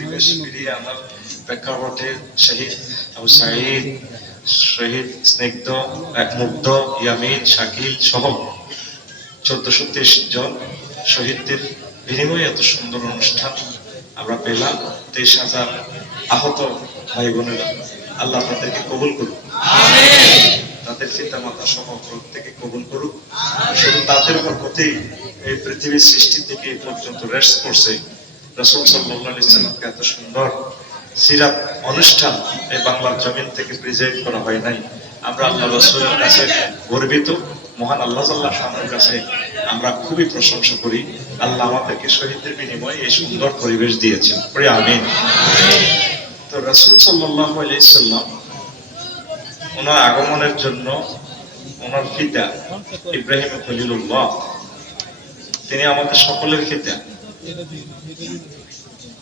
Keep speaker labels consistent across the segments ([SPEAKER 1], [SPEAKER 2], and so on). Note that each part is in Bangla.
[SPEAKER 1] পরিবেশ ফিরিয়ে আমার প্রেক্ষাপটে শহীদ আবু সাঈদ শহীদ স্নিগ্ধ এক মুগ্ধ ইয়ামিন শাকিল সহ চোদ্দশো তেইশ জন শহীদদের বিনিময়ে এত সুন্দর অনুষ্ঠান আমরা পেলাম। তেইশ হাজার আহত ভাই বোনেরা আল্লাহ তাদেরকে কবুল করুক। তাদের পিতা মাতা সহ প্রত্যেকে কবুল করুক। শুধু তাদের বরকতেই এই পৃথিবীর সৃষ্টি থেকে পর্যন্ত রেস্ট করছে রসুল সাল্লাহ ইসলামকে এত সুন্দর সিরাত অনুষ্ঠান এই বাংলার জমিন থেকে প্রিজাইভ করা হয় নাই। আমরা আল্লাহ রসুলের কাছে গর্বিত। মহান আল্লাহ সাল্লাহ সামনের কাছে আমরা খুবই প্রশংসা করি। আল্লাহ আমাদেরকে শহীদদের বিনিময়ে এই সুন্দর পরিবেশ দিয়েছেন। পরে আমিন। তো রসুল সাল্লাহ আলাইসাল্লাম ওনার আগমনের জন্য ওনার পিতা ইব্রাহিম খলিলুল্লাহ, তিনি আমাদের সকলের পিতা।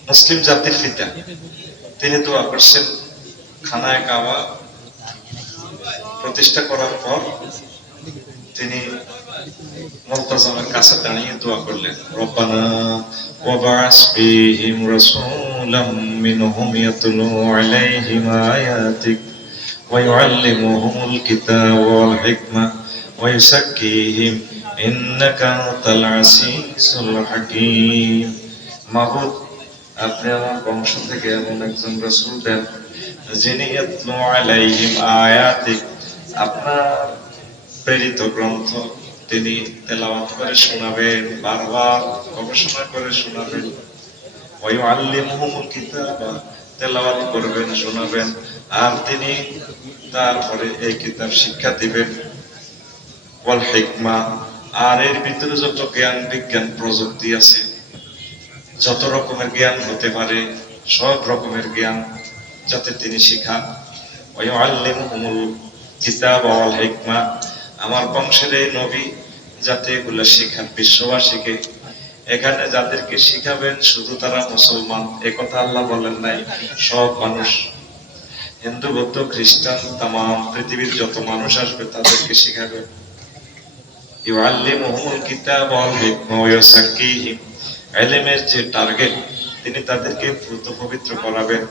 [SPEAKER 1] মুসলিম জাতির পিতা, তিনি দোয়া করছেন খানায় কাওয়া প্রতিষ্ঠা করার পর তিনি মুলতাজামের কাছে দাঁড়িয়ে দোয়া করলেন, রব্বানা বিহিম রাসূলাম মিনহুম ইয়াতলু আলাইহিম আয়াতিক ওয়া ইউআল্লিমুহুমুল কিতাব ওয়াল হিকমা ওয়া إنك أنت العزيز الحكيم মাহবুব আপনি আমার বংশ থেকে এমন একজন রসুল দেন যিনি ইয়াতলু আলাইহিম আয়াতিক আপনার প্রেরিত গ্রন্থ তিনি তেলাওয়াত করে শোনাবেন বারবার গবেষণা করে শোনাবেন ওয়াইউআল্লিমুহুমুল কিতাবা তেলাওয়াত করবেন শোনাবেন আর তিনি তারপরে এই কিতাব শিক্ষা দিবেন ওয়াল হিকমা আর এর ভিতরে যত জ্ঞান বিজ্ঞান প্রযুক্তি আছে, যত রকমের জ্ঞান হতে পারে, সব রকমের জ্ঞান যাতে তিনি শিখান। আমার বংশের এই নবী যাতে এগুলা শিখান, বিশ্ববাসীকে। এখানে যাদেরকে শিখাবেন, শুধু তারা মুসলমান একথা আল্লাহ বলেন নাই, সব মানুষ। হিন্দু, বৌদ্ধ, খ্রিস্টান তাম পৃথিবীর যত মানুষ আসবে তাদেরকে শিখাবেন। তিনি তাদেরকে পবিত্র করাবেন।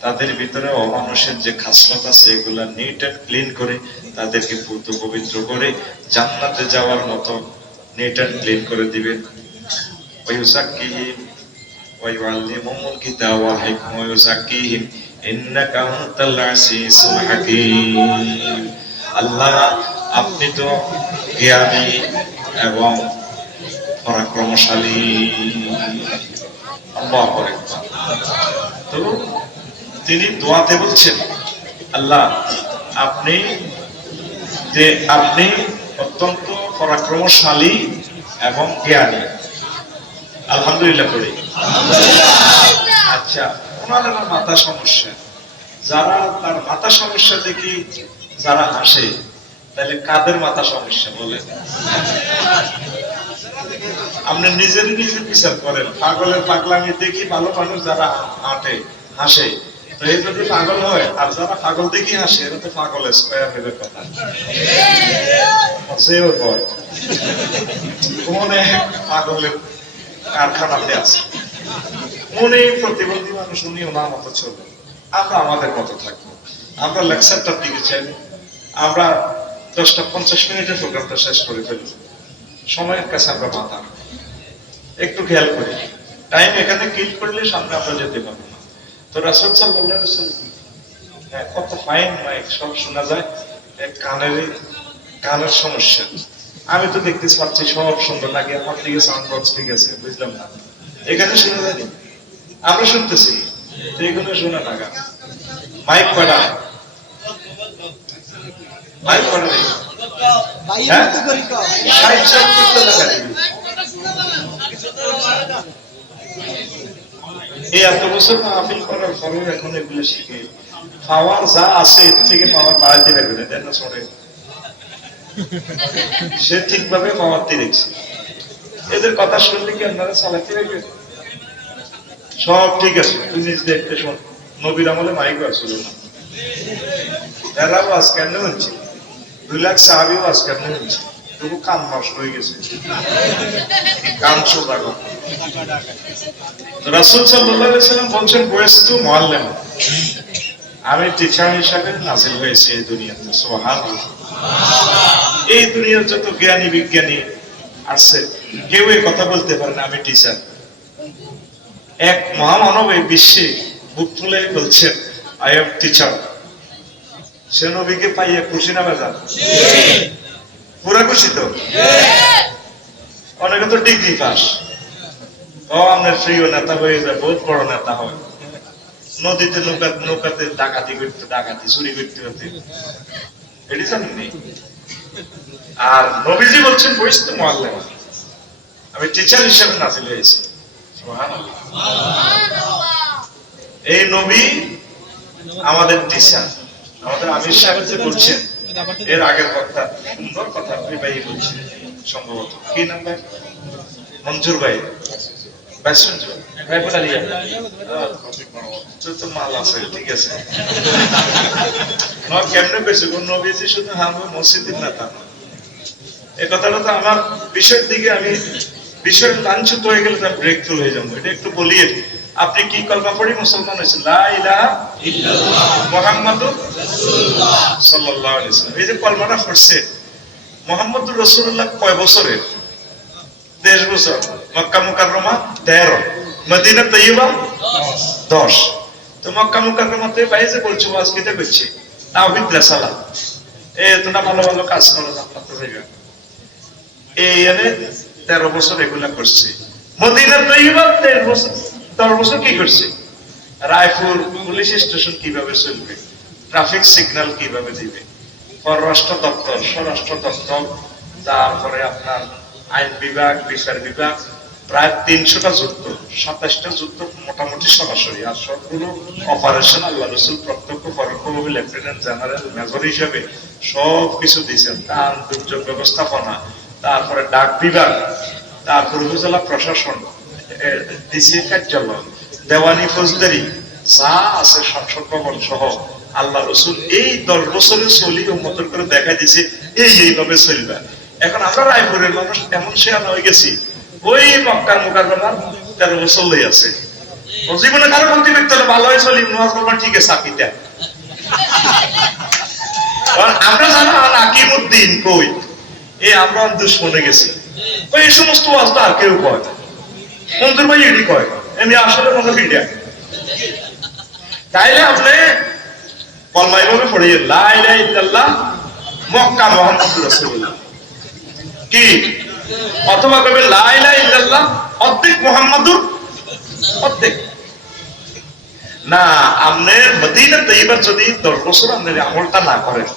[SPEAKER 1] তাদের ভিতরে অমানুষের যে খাসলত আছে, এগুলা নিট অ্যান্ড ক্লিন করে তাদেরকে পূত পবিত্র করে যাওয়ার মতো নিট অ্যান্ড ক্লিন করে দিবেন। আল্লাহ আপনি তো জ্ঞানী এবং পরাক্রমশালী। আল্লাহ তো তিনি দোয়াতে বলছেন, আল্লাহ, আপনি আপনি অত্যন্ত পরাক্রমশালী এবং জ্ঞানী। আলহামদুলিল্লাহ করি আচ্ছা ওনার আমার মাথা সমস্যা। যারা তার মাথা সমস্যা দেখি, যারা হাসে তাহলে কাদের মাথা সমস্যা বলে? আপনি নিজের নিজে বিচার করেন। পাগলের পাগলামি দেখি ভালো মানুষ যারা হাঁটে, হাসে। তো এই যদি পাগল হয়, আর যারা পাগল দেখি হাসে এটা তো পাগল স্কোয়ার কথা। সেও পাগলের কারখানাতে আছে। প্রতিবন্ধী মানুষ উনি ওনার মতো চলবে আমরা আমাদের মতো থাকব। আমরা লেকচারটার দিকে চাই। আমরা দশটা পঞ্চাশ মিনিটের প্রোগ্রামটা শেষ করে ফেলব সময়ের কাছে আমরা মাথা একটু খেয়াল করি। টাইম এখানে কিল করলে সামনে আমরা যেতে পারব না। তো রাসুল সাল্লাহ হ্যাঁ কত ফাইন মাইক সব শোনা যায়। কানের কানের সমস্যা। আমি তো দেখতে পাচ্ছি সব সুন্দর লাগে। আমার দিকে সাউন্ড বক্স ঠিক আছে, বুঝলাম না। এখানে শুনে জানি আমরা শুনতেছি। তো এখানে শোনা গান মাইক কয়টা হ্যাঁ? এই এত বছর মাহফিল করার পরেও এখন এগুলো শিখে। পাওয়ার যা আছে এর থেকে পাওয়ার বাড়াতে না না সরে। সে ঠিকভাবে পাওয়াতে রেখেছে এদের কথা শুনলে কি আপনারা চালাতে পারবে সব ঠিক আছে নিজ দেখতে শোন। নবীর আমলে মাইক আসলো না। এরাও আজ কেন হচ্ছে? দুই লাখ সাহাবিও আজ কেন হচ্ছে তবু কান নষ্ট হয়ে গেছে। কান সোজা রাসূল আলাইহি সাল্লাম বলছেন, বয়স্তু মুআল্লিম। আমি টিচার হিসাবে নাজিল হয়েছি এই দুনিয়াতে সুবহানাল্লাহ। এই দুনিয়ার যত জ্ঞানী বিজ্ঞানী আছে, কেউ এই কথা বলতে পারে না, আমি টিচার এক মহামানব এই বিশ্বে বুক ফুলে বলছেন আই এম টিচার সে নবীকে পাইয়ে খুশি না বেজার? পুরা খুশি তো? অনেকে তো ডিগ্রি পাস। আপনার প্রিয় নেতা হয়ে যায়, বহুত বড় নেতা হয়। নদীতে নৌকা, নৌকাতে ডাকাতি করতে, ডাকাতি, চুরি করতে হতে। এটি জানেননি আর নবীজি বলছেন বইস্ত মোয়াল্লেমা আমি টিচার হিসেবে নাজিল হয়েছি। এই নবী আমাদের টিচার আমাদের আমির সাহেব যে বলছেন এর আগের কথা সুন্দর কথা ওই ভাই বলছেন সম্ভবত। কি নাম ভাই? মঞ্জুর ভাই। ঠিক আছে। কেমনে পেয়েছে কোন নবীজি শুধু হামবে মসজিদের নেতা না এই কথাটা তো আমার বিষয়ের দিকে আমি বিষয় লাঞ্ছিত হয়ে গেলে তার ব্রেক থ্রু হয়ে যাব। এটা একটু বলি আপনি কি কলমা পড়ি মুসলমান হয়েছে এই যে কলমাটা পড়ছে, মুহাম্মদুর রাসূলুল্লাহ কয় বছরের? দেশ বছর। মক্কা মুকাররমা তেরো। মদিনা তৈবা দশ। তো মক্কা মুকাররমাতে ভাই যে বলছো আজকে এটা করছে তাওহীদ রাসালা এ, তোমরা ভালো ভালো কাজ করো, জান্নাত জায়গা এই এনে তেরো বছর এগুলা করছে। মদিনা তৈবা তেরো বছর। দশ কি করছে রায়পুর পুলিশ স্টেশন কীভাবে চলবে? ট্রাফিক সিগন্যাল কীভাবে দিবে? পররাষ্ট্র দপ্তর, স্বরাষ্ট্র দপ্তর, তারপরে আপনার আইন বিভাগ, বিচার বিভাগ, প্রায় তিনশোটা যুদ্ধ, সাতাশটা যুদ্ধ মোটামুটি সরাসরি। আর সবগুলো অপারেশন আল্লাহ রসুল প্রত্যক্ষ পরোক্ষভাবে লেফটেন্যান্ট জেনারেল, মেজর হিসেবে সব কিছু দিয়েছেন। তার দুর্যোগ ব্যবস্থাপনা, তারপরে ডাক বিভাগ, তারপর উপজেলা প্রশাসন ডিসি দেওয়ানি যা আছে সহ আল্লাহ রসুল এই দশ চলি উন্মতন করে দেখা দিছে এই এইভাবে চলবে। এখন আমরা রায়পুরের মানুষ, এমন শেয়ার হয়ে গেছি, ওই মক্কার মোকাররমার তেরো বছর লই আছে। জীবনে কারও বলতে ব্যক্তি ভালো হয়ে চলি ঠিক আছে আমরা জানা কই? এ আমরা গেছি। এই সমস্ত ওয়াজ তো আর কেউ কয় মন্দির ভাই এটি কয়? এমনি আসলে মনে ভিডিয়া তাইলে আপনি কলমা এভাবে পড়িয়ে লা ইলাহা ইল্লাল্লাহ মক্কা মুহাম্মদুর কি? অথবা কবে লা ইলাহা ইল্লাল্লাহ অর্ধেক মুহাম্মাদুর, অর্ধেক। না, আপনি মদিনা তৈবার যদি দশ বছর আপনি আমলটা না করেন,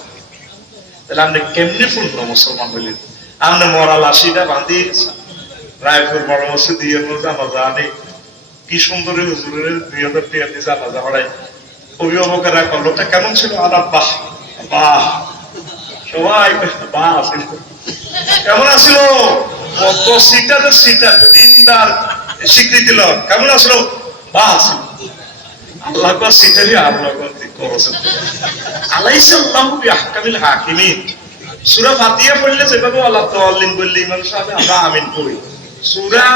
[SPEAKER 1] তাহলে আপনি কেমনি পূর্ণ মুসলমান হইলেন? আপনি মরাল আশিটা বান্ধি রায়পুর বড় মসজিদ দিয়ে জানাজা আনে কি সুন্দর হুজুরের দুই হাজার টাকা দিয়ে জানাজা হড়াই অভিভাবকেরা কল্পটা কেমন ছিল? আলাপ বাহ বাহ। সবাই বাহ ছিল কেমন আসলো? কত সিটাতে সিটা তিনবার স্বীকৃতি লন। কেমন আসলো? বাহ, আসলো। আল্লাহ সিটারি, আল্লাহ কর করছেন আলাইসাল্লাহু বিআহকামিল হাকিমিন। সূরা ফাতিহা পড়লে আল্লাহ তাআল্লিন বললে ইমাম সাহেব, আমরা আমিন করি। সূরা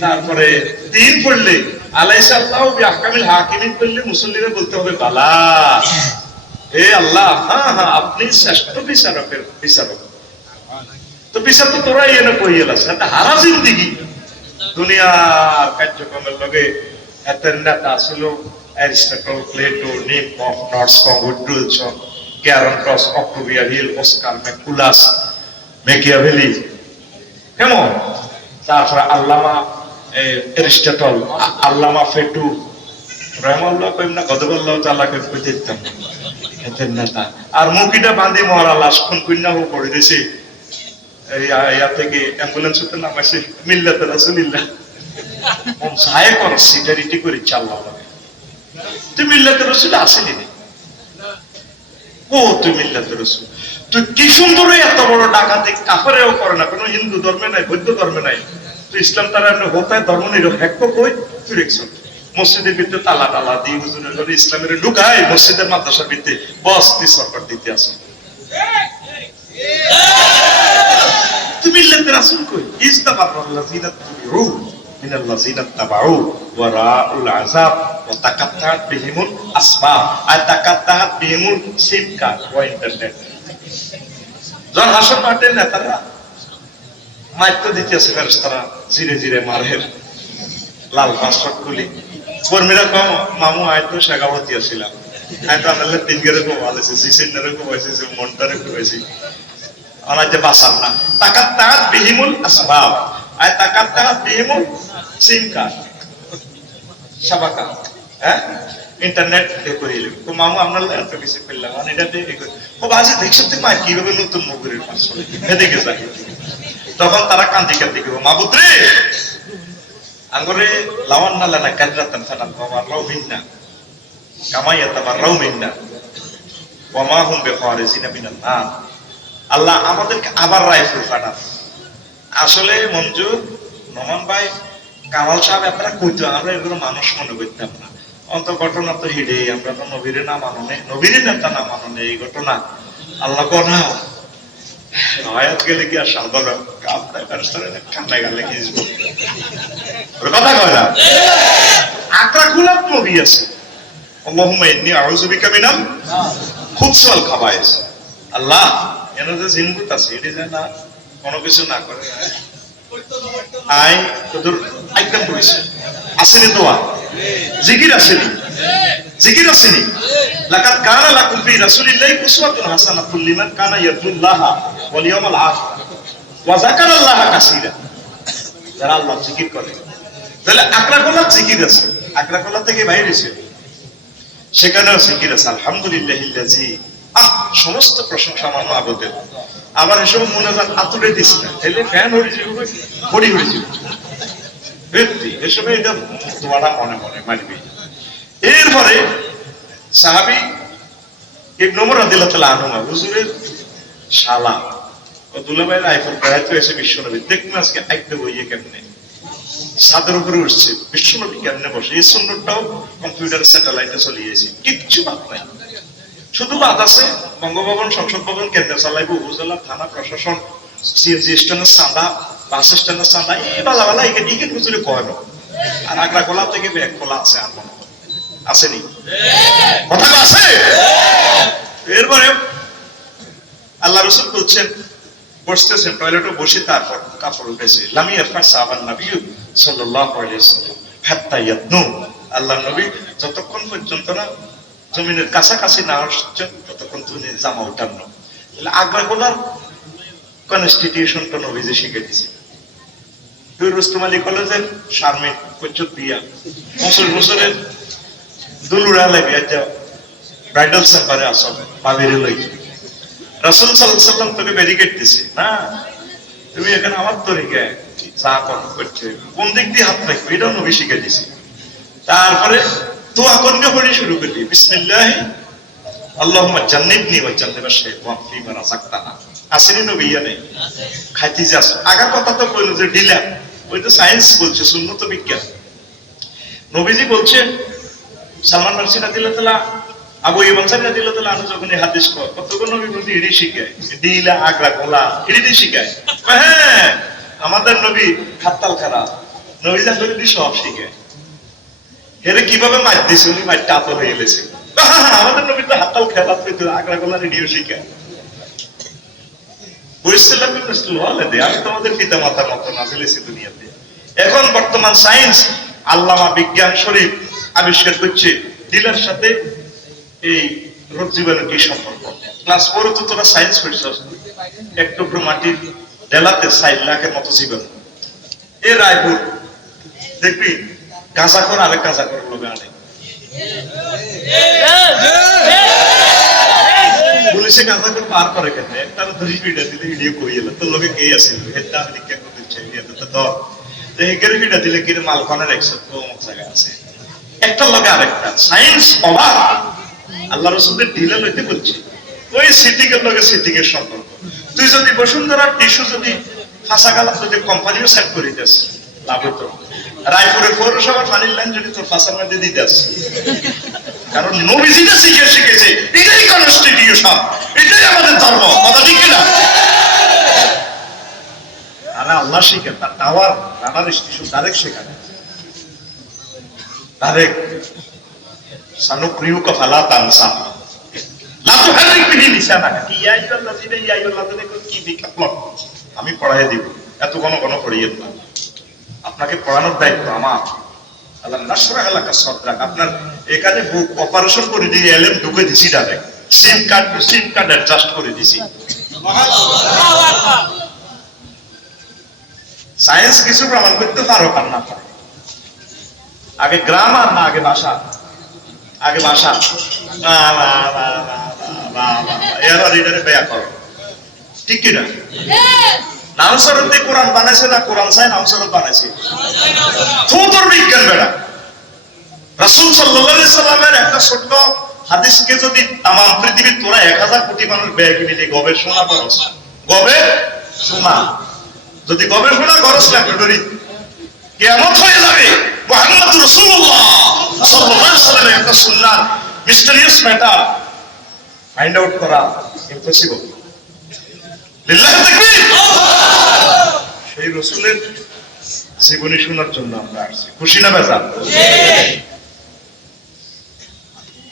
[SPEAKER 1] তারপরে তিন পড়লে দুনিয়ার কার্যক্রমের লগে এতের নেতা ছিল, অ্যারিস্টটল, প্লেটো নিমফ নর্সকম উড্রুলসন গ্যারন্টস অক্টোবিয়া, হিল অস্কার ম্যাকুলাস মেকিয়াভেলি কেমন? তারপরে আল্লামা অ্যারিস্টটল আ- আল্লামা ফেটু। রহমাল্লাহ কইম না, গদবাল্লাহ তাআলাকে কই দিতাম। এতের নেতা। আর মুখিটা বাঁধি মরা লাশ খুন কইনা হো পড়ে দিছে ইয়া থেকে অ্যাম্বুলেন্স হতে নামাইছে। মিল্লাতে রাসূলিল্লাহ। মন সায় কর সিটারিটি করে চাল্লা লাগে তুই মিল্লাতে রসুল আসেনি। ও তুই মিল্লাতে রসুল? তুই কি সুন্দর এত বড় ডাকাতি? কাফারেও করে না, কোনো হিন্দু ধর্মে নাই, বৌদ্ধ ধর্মে নাই। তুই ইসলাম তারা হোতায় ধর্ম নিরপেক্ষ কই? তুই রেখছ। মসজিদের ভিতরে তালা টালা দিয়ে হুজুরের ঘরে ইসলামের ঢুকাই, মসজিদের মাদ্রাসার ভিতরে বস, তুই সরকার দিতে আসো। রাসূল কই? ইস্তাবারাল্লাযিনা তুবিউ মিনাল্লাযিনা তাবাউ ইন্টারনেট। যখন হাসন মাঠের নেতারা মাইক তো দিতেছে ফেরেশতারা, জিরে জিরে মারের লাল পাঁচশট খুলি কর্মীরা কম, মামু আয় তো শেখাবতি আসছিলাম আয় তো আমাদের তিন খুব ভালো আছে জিসেন্ডারে খুব হয়েছে যে মনটারে খুব হয়েছে আমার যে বাসার না। তাকাত তাহাত বিহিমুল আসবাব। আয় তাকাত তাহাত বিহিমুল সিম কার্ড। সাবাকা হ্যাঁ? ইন্টারনেট করে করিলে তো মামু, আপনার এত কিছু করলাম। মানে এটাতে ও বাজে দেখছ তুই মা কীভাবে নতুন মুগুরের পাঁচশো এদিকে যাই তখন তারা কান্দি কান্দি করব মাবুদ রে! আঙ্গুরে লাওয়ান না লানা কাজরাতান ফানাত বাবা রাও মিন্না কামাইয়া তাবার রাও মিন্না ওমা হুম বেখারিজিনা মিনান নার আল্লাহ আমাদেরকে আবার রাইফেল ফাটান আসলে মঞ্জু নমান ভাই, কামাল সাহেব, আপনারা কইতো, আমরা এগুলো মানুষ মনে করতাম না। অন্ত ঘটনা তো হিডে, আমরা তো নবীরে না মাননে নবীরে নেতা না মাননে এই ঘটনা আল্লাহ কোনা আয়াত গেলে কি আর সাধারণ কাপড়ে ফেরস্তারে কান্না গেলে কি কথা কয় না? আকরা গুলাব নবী আছে। আল্লাহুম্মা ইন্নী আউযু বিকা মিনাল খুবসাল খাবায়েস। আল্লাহ, এনে যে জিনগুত আছে, এটি যে না, কোনো কিছু না করে। আই তোর আইটেম করেছে আসেনি দোয়া। জিকির আসেনি। জিকির আসেনি। লাকাত কানা লাকুম ফি রাসূলিল্লাহি উসওয়াতুন হাসানাতুল লিমান কানা ইয়ারজুল্লাহ ওয়াল ইয়াউমাল আখির। ওয়া যাকারাল্লাহ কাসীরা। যারা আল্লাহ জিকির করে। তাহলে আকরা কোলা জিকির আছে। আকরা কোলা থেকে বাইরে এসে সেখানেও জিকির আছে। আলহামদুলিল্লাহিল্লাজি আহ, সমস্ত প্রশংসা আমার মাবুদের আবার এসব মনে যান আতুরে দিস না। তাহলে ফ্যান হয়ে যাবে। হরি হয়ে ব্যক্তি এসব এটা তোমারা মনে মনে মানবি এরপরে সাহাবি ইবনে রাদিয়াল্লাহু আনহু হুজুরের শালা আইফোন এসে দেখুন আজকে আইতে বইয়ে কেমনে। উপরে উঠছে কেমনে বসে? এই সুন্দরটাও কম্পিউটার স্যাটেলাইটে চলে গেছে। কিচ্ছু বাদ শুধু বাদ আছে, বঙ্গভবন সংসদ ভবন কেন্দ্র চালাইব, উপজেলা থানা প্রশাসন, সিএনজি স্ট্যান্ডের চাঁদা বাস চাঁদা এই বালা বালা এখানে আর আগলা থেকে ব্যাগ খোলা আছে আর কথা আছে এরপরে আল্লাহ রসুল বলছেন, বসতেছেন, টয়লেটে বসে তারপর কাপড় উঠেছে। নবী ইয়াতনু। আল্লাহ নবী যতক্ষণ পর্যন্ত না জমিনের কাছাকাছি না আসছেন, ততক্ষণ তুমি জামা উঠান না। তাহলে আগ্রাগোলার কনস্টিটিউশনটা নবীজি শিখে দিছে দুই কলেজের পর্যন্ত দিয়া। বছর বছরের দুলুরা লাগে ব্রাইডাল আসবে সাল্লাম তোকে ব্যারিকেড দিছে, না? তুমি এখানে আমার তরিকা কর করছে, কোন দিক দিয়ে হাত রাখবে? এটাও নবী শিখে দিছে। তারপরে তো করতে পড়ে শুরু করলি, বিসমিল্লাহ, আল্লাহুম্মা জান্নিবনি ওয়া জান্নিবা শাইতান ফিমা রাযাকতানা। আসেনি নবী, ইয়ানে? খাইতে যাস। আগের কথা তো কইলো যে ডিলা ওই তো সায়েন্স বলছে, সুন্নত বিজ্ঞান। নবীজি বলছে, সালমান ফার্সি রাদিয়াল্লাহু আবু ইমাম সাহেব তাআলা আনহু যখন হাদিস কতক্ষণ নবী শিখায় আগরা শিখায়। হ্যাঁ আমাদের নবী খাত্তাল খারাপ নবী করে সব শিখায়। হেরে কীভাবে মার দিছে উনি মারটা আতর হয়ে গেছে আমাদের নবী তো হাতাল খেলা আগরা গোলা রেডিও শিখায়। এখন বর্তমান সায়েন্স আল্লামা বিজ্ঞান শরীফ আবিষ্কার করছে সাথে এই রোগ কি সম্পর্ক? ক্লাস তো তোরা সায়েন্স পড়ছিস এক টুকরো মাটির ডেলাতে সাইড লাখের মতো জীবাণু। এ রায়পুর, দেখবি, গাঁজা করে আরেক গাঁজা করে লোকে আনে। পুলিশে গাঁজা করে পার করে কেন? একটা ধরি পিটা দিলে ভিডিও কই এলো? তোর লোকে কে আসিল এটা আমি কে এগারে মালখানের একশো অমুক জায়গায় আছে। একটা লগে ওই সিটিং লগে সিটিং সম্পর্ক। তুই যদি বসুন্ধরার টিস্যু যদি ফাঁসা গালাত যদি কোম্পানিও সেট করে দিস, লাভ হতো রায়পুরের পৌরসভার পানির লাইন যদি তোর ফাঁসার মধ্যে দিতে কারণ শিখে শিখেছে, এটাই এটাই আমাদের ধর্ম, কথা ঠিক না
[SPEAKER 2] তারা আল্লাহ শিখে, তার টাওয়ার স্টেশন সানুক্রিয়ুকা ফালা তানসা আমি পড়াই দিব। এত ঘন ঘন পড়িয়েন না। আপনাকে পড়ানোর দায়িত্ব আমার। আল্লাহ এলাকা সদরাক। আপনার এখানে বুক অপারেশন করে দিয়ে এলএম ঢুকে দিছি direct sim card to sim card adjust করে দিছি। সায়েন্স কিছু প্রমাণ করতে পারো কার না পারে। আগে গ্রামার না আগে ভাষা। আগে ভাষা। বা, বা, বা, বা, বা, বা, বা। এবার এটারে বেয়া করো। ঠিক কিনা? নামসরত কোরআন বানাইছে না? কোরআন সাই নামসরত বানাইছে। বিজ্ঞান বেড়া। রাসূল আলাইহি সাল্লামের একটা ছোট্ট হাদিসকে যদি তাম পৃথিবীর তোরা এক হাজার কোটি মানুষ ব্যয় মিলে গবেষণা করস গবেষণা। যদি গবেষণা করস ল্যাবরেটরি কেমন হয়ে যাবে। মোহাম্মদ রাসূলুল্লাহ সাল্লাল্লাহু আলাইহি সাল্লামের একটা সুন্নাহ মিস্টেরিয়াস ম্যাটার। ফাইন্ড আউট করা ইম্পসিবল সেই রসুলের জীবনী শোনার জন্য আমরা আসছি। খুশি না বেজা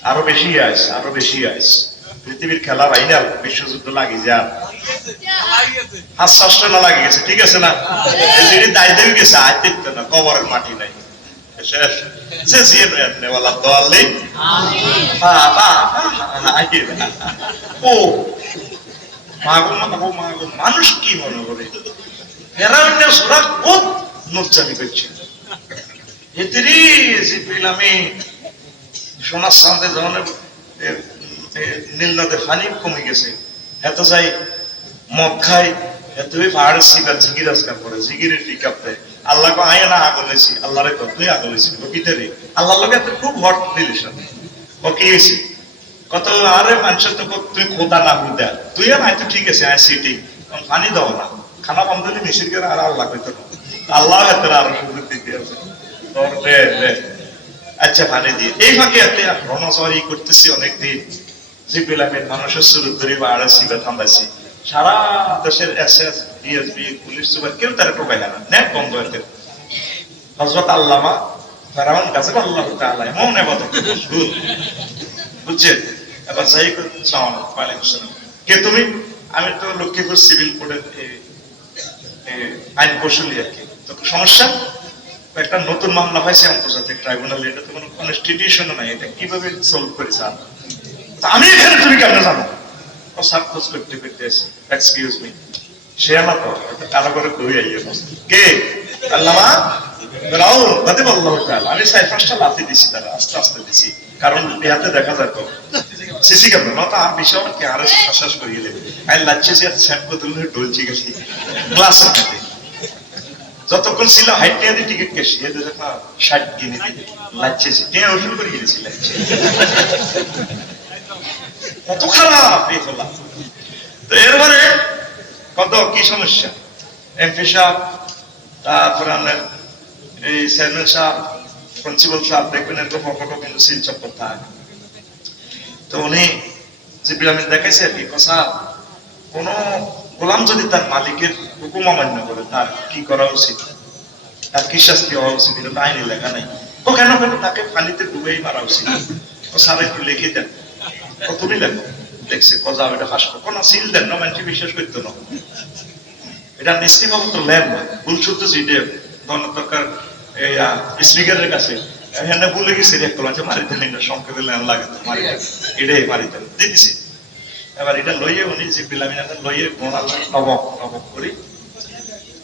[SPEAKER 2] আরও বেশি আইস আরও বেশি আইস। পৃথিবীর খেলা ফাইনাল বিশ্বযুদ্ধ লাগি যা। হাত ষষ্ঠ না লাগে গেছে ঠিক আছে না? যিনি দায়িত্ব গেছে আয় দেখতে না কবরের মাটি নাই। জিয়ে নেওয়ালা দোয়ালে বাবা ও মাগো মাগো মাগো মানুষ কি মনে করে? করছে। জিব্রিল আমি সোনার সামনে ধরনের নদের পানি কমে গেছে। এত যাই মদ খাই এত পাহাড়ে সিগার জিগির আজকাল করে জিগিরের পিক দেয়। আল্লাহ আয় না আগলেছি আল্লাহরে কো তুই আগলেছি প্রকৃতরে আল্লাহ লগে এত খুব হট রিলেশন ও কি হয়েছে কত, আরে মানুষ তো তুই খোদা না খুদা। তুই আর আয় তো ঠিক আছে, আয় সিটি পানি দাও না। খানা বন্ধ মিশির করে আর আল্লাহ কইতো আল্লাহ এত আরও সুযোগ দিতে আছে আচ্ছা পানি দিয়ে এই ফাঁকে রণচরি করতেছি অনেকদিন। আমিন মানুষের ধরে পাহাড়ে সিবে থামাইছি সারা দেশের এসএস ডিএসবি পুলিশ সুপার কেউ তারা টোকাই না। নেট বন্ধ হজরত আল্লামা ফেরাউন কাছে আল্লাহ বুঝছেন? এবার যাই কে তুমি? আমি তো লক্ষ্মীপুর সিভিল এ, আইন কৌশলী আর কি। তো সমস্যা? একটা নতুন মামলা হয়েছে আন্তর্জাতিক ট্রাইব্যুনালে, এটা তো কোনো কনস্টিটিউশন নাই, এটা কীভাবে সলভ করে স্যার আমি এখানে তুমি কেন জানো ও এক্সকিউজ মি সে আমার তো কালো করে কই আইয়ে কে? আল্লামা? রাউল বাদে তাআলা। আমি ফার্স্টটা লাথি দিছি তারা, আস্তে আস্তে দিছি, কারণ ইহাতে দেখা যায় সিসি ক্যামেরা, না তো আর বিষয় কি, আর শ্বাস করিয়ে লেবে আই লাচ্ছি সে স্যাম্প তুলে ডলছি গেছি। মধ্যে। যতক্ষণ ছিল হাইট নিয়ে দিয়ে টিকিট কেসি এদের একটা ষাট টিয়া ওষুধ করে গেছি লাচ্ছি। কত খারাপ এই তো এরপরে কত, কি সমস্যা? তারপরে আপনার এই চেয়ারম্যান সাহেব প্রিন্সিপাল সাহেব, দেখবেন এরকম ফটো কিন্তু সিল চক্কর থাকে। তো উনি যে আমিন দেখাইছে আর কি কোন গোলাম যদি তার মালিকের হুকুম অমান্য করে, তার কি করা উচিত? তার কি শাস্তি হওয়া উচিত? এটা আইনে লেখা নাই। ও কেন কেন? তাকে পানিতে ডুবেই মারা উচিত। ও স্যার একটু লিখে দেন। ও তুমি লেখো। দেখছে, কজা এটা ফাঁস করো। না সিল দেন না মানুষ বিশ্বাস করতো না। এটা নিশ্চিতভাবে লেন না। ভুল শুদ্ধ জিডে ধরনের স্পিকারের কাছে। এখানে বলে গেছে রেক করলাম মারি দেন, এটা সংক্ষেপে লেন লাগে তো, মারি এটাই মারি দেন। দিতেছি এবার এটা লইয়ে উনি যে বিলামিনাটা লইয়ে গোড়া নবক নবক করি।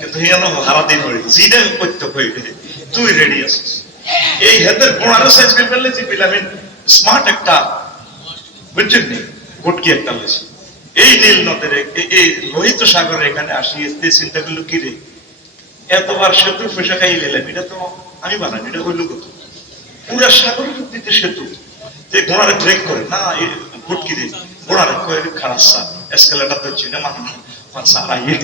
[SPEAKER 2] কিন্তু করতে হয়ে তুই রেডি আছিস? এই হেদের করে ফেললে জিপিলামিন স্মার্ট একটা বুঝছেন নি? একটা লেছে। এই নীল নদের এই- লোহিত সাগরে এখানে আসি চিন্তা করল, কি রে? এতবার সেতু পয়সা খাই নিলাম, এটা তো আমি বানাই এটা হইল কত? পুরা সাগরের দিতে সেতু। যে ঘোড়ারে ব্রেক করে, না এই ভুটকি দিয়ে ঘোড়ারে কয়ে খারাসা এসকেলেটার তো চিনে সারা ইয়ে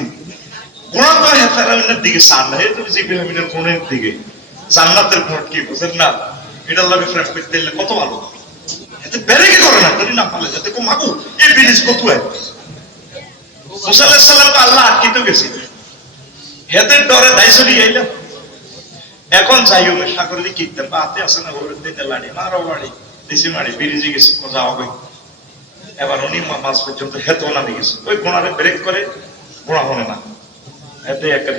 [SPEAKER 2] ঘোড়া তো হেফারামিনের দিকে সার না এই তো জিবিরামিনের দিকে। জান্নাতের কোণ কি, বুঝেন না? এটার লাগে ফ্রেম করতে দিলে কত ভালো। এতে বেড়ে কি করে না, যদি না পালে, যাতে কো মাগু এই বিলিজ কত মুসা আলাইহিস আল্লাহ আটকিতে গেছে। হেতের ডরে দাইসরি আইলাম এখন যাই হোক সাগরে কিনতেন বা হাতে না ওর দিতে লাড়ি মারো বাড়ি দেশি মারি বিরিজে গেছে কোথাও হবে এবার উনি মা- মাঝ পর্যন্ত হেতেও নামে গেছে। ওই ঘোড়ারে ব্রেক করে ঘোড়া হলে না। এতে একটা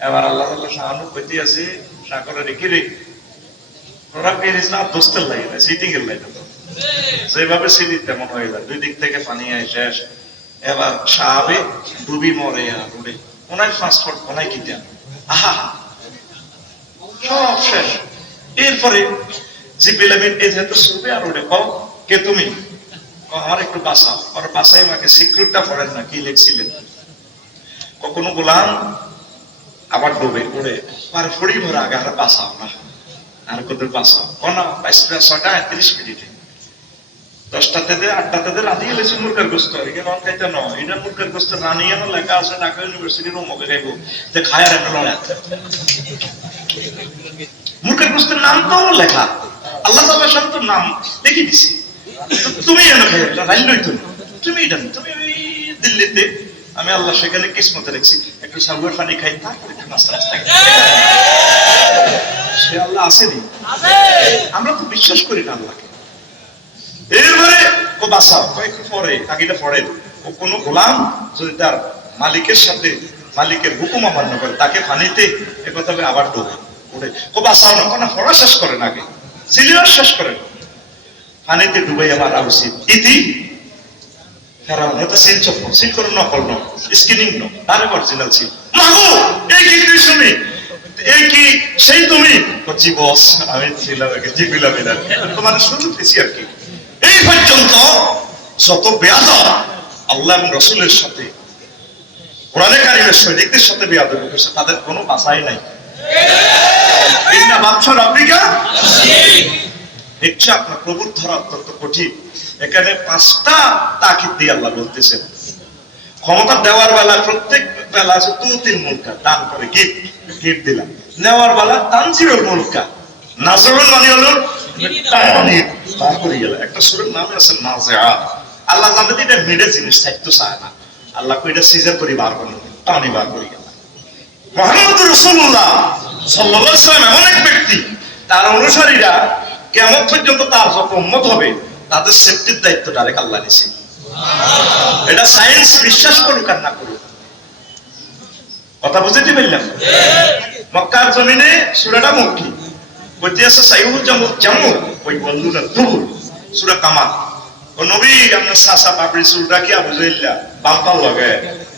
[SPEAKER 2] এবার আল্লাহ তাল্লাহ কইতে রেখে রে। না দোস্তের লাগে না লাগে যেভাবে তেমন হয়ে যায়। দুই দিক থেকে পানি আয়, শেষ। এবার সাহাবে ডুবি মরে আর পাসপোর্ট ওনাই কি দেন? আহা! সব শেষ। এরপরে জিপিল আমিন এই যেহেতু আর উড়ে, কও, কে তুমি? আমার একটু বাঁচাও। আর বাসাই আমাকে সিক্রেটটা পড়েন না, কি লিখছিলেন? কখনো গোলাম, আবার ডুবে উড়ে আর ফড়ি ভরা আগে আর বাঁচাও না আর কত বাঁচাও কোন বাইশ ছটা তিরিশ মিনিটে। দশটাতে দে আটটাতে দে রাতে গেলেছে মুরগার গোস্ত। এখানে অন খাইতে ন। এটা মুরগার গোস্ত রানি এমন লেখা আছে ঢাকা ইউনিভার্সিটির অমুকে খাইবো যে খায় আর একটা লড়া মুরগার গোস্তের নাম তো লেখা। আল্লাহ তাআলার সাথে তো নাম লিখে দিছি। তুমি এনে খাই রাইলই তো তুমি। এটা, তুমি দিল্লিতে আমি আল্লাহ সেখানে কিসমতে রেখেছি। একটু সাগর পানি খাই একটু নাস্তা নাস্তা সে আল্লাহ আসেনি আমরা তো বিশ্বাস করি না আল্লাহকে। এরপরে ও বাসাও কয়েক পরে আগেটা পরে। ও কোনো গোলাম যদি তার মালিকের সাথে মালিকের হুকুম অমান্য করে তাকে পানিতে একথা আবার ডোবে ওরে ও বাসাও না কোনো পড়া শেষ করেন আগে। শেষ করেন পানিতে ডুবে মারা উচিত। ইতি ফেরাউন এটা সিল চপ্পল সিল করে নকল ন স্কিনিং ন অরিজিনাল মাগো এই কি শুনি? এই কি সেই তুমি? জি বস আমি ছিলাম আগে জি বিলাম তোমার শুনতেছি আর কি। এই পর্যন্ত যত বেয়াদব আল্লাহ এবং রসুলের সাথে কোরআনে কারিমের সৈনিকদের সাথে বেয়াদব করেছে তাদের কোনো বাসাই নাই। আফ্রিকা আপনার প্রভুর ধরা অত্যন্ত কঠিন। এখানে পাঁচটা তাকিদ দিয়ে আল্লাহ বলতেছেন। ক্ষমতা দেওয়ার বেলা, প্রত্যেক বেলা আছে দু, তিন মুলকা দান করে গিফট গিফট দিলাম। নেওয়ার বেলা তানজিরুল মুলকা নাজরুল মানে হলো করে গেল। একটা সুরের নাম আছে আল্লাহ জানতে এটা মিডে জিনিস থাকতো চায় না। আল্লাহ কইটা সিজার করে বার করল, টানি বার করে গেল। মোহাম্মদ রসুল্লাহ সাল্লাল্লাহু এমন এক ব্যক্তি, তার অনুসারীরা কেমন পর্যন্ত তার যখন উম্মত হবে তাদের সেফটির দায়িত্ব ডাইরেক্ট আল্লাহ নিছে। এটা সায়েন্স বিশ্বাস করুক আর না করুক। কথা বুঝতে পারলাম মক্কার জমিনে সুরাটা জামু জামু, ওই বন্ধু না সুরা ও নবী আপনার সাসা সুরটা কি আবু বাম্পাল লগে।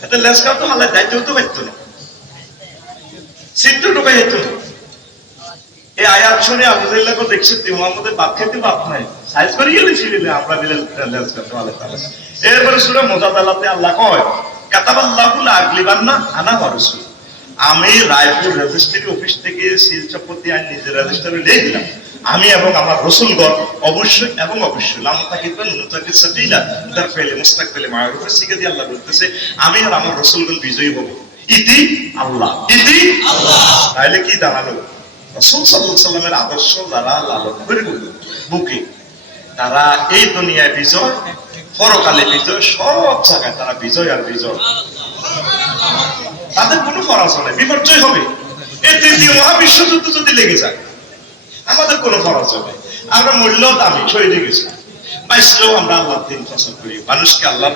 [SPEAKER 2] এতে লেসকা তো আল্লাহ দায়িত্ব তো না। সিদ্ধ ঢুকাই যেত না। এই আয়াত শুনে দেখছে বাপ বাপ নাই। সাইজ করে গেলে ছিলিলে আমরা আল্লাহ আনা আমি রায়পুর রেজিস্ট্রি অফিস থেকে সিল আইন নিজের রেজিস্টারে লিখে দিলাম আমি এবং আমার রসুলগণ অবশ্যই এবং অবশ্যই, লাম তাকিবান নুতাকির সাবিলা। তার ফেলে মুস্তাকবিলে মারুফের শিখে দিয়ে আল্লাহ বলতেছে, আমি আর আমার রসুলগণ বিজয়ী হব। ইতি আল্লাহ। ইতি আল্লাহ। তাহলে কি দাঁড়াল? রসুল সাল্লামের আদর্শ যারা লালন বুকে তারা এই দুনিয়ায় বিজয় পরকালে বিজয় সব জায়গায় তারা বিজয় আর বিজয়। তাদের কোনো পরাজয় বিপর্যয় হবে। এই তৃতীয় মহাবিশ্বযুদ্ধ যদি লেগে যায় আমাদের কোনো পরাজয় নেই। আমরা মূল্য দামি শহীদে গেছি বাইসলেও আমরা আল্লাহ দিন প্রচার করি। মানুষকে আল্লাহ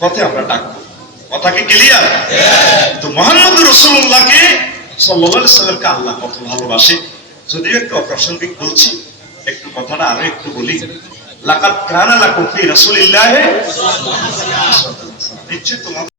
[SPEAKER 2] পথে আমরা ডাকবো। কথা কি ক্লিয়ার তো মোহাম্মদ রসুল্লাহকে সাল্লামকে আল্লাহ কত ভালোবাসে? যদিও একটু অপ্রাসঙ্গিক বলছি, একটু কথাটা আরও একটু বলি। লাকাত কানা লাকুম ফি রাসূলিল্লাহি। নিশ্চয় তোমার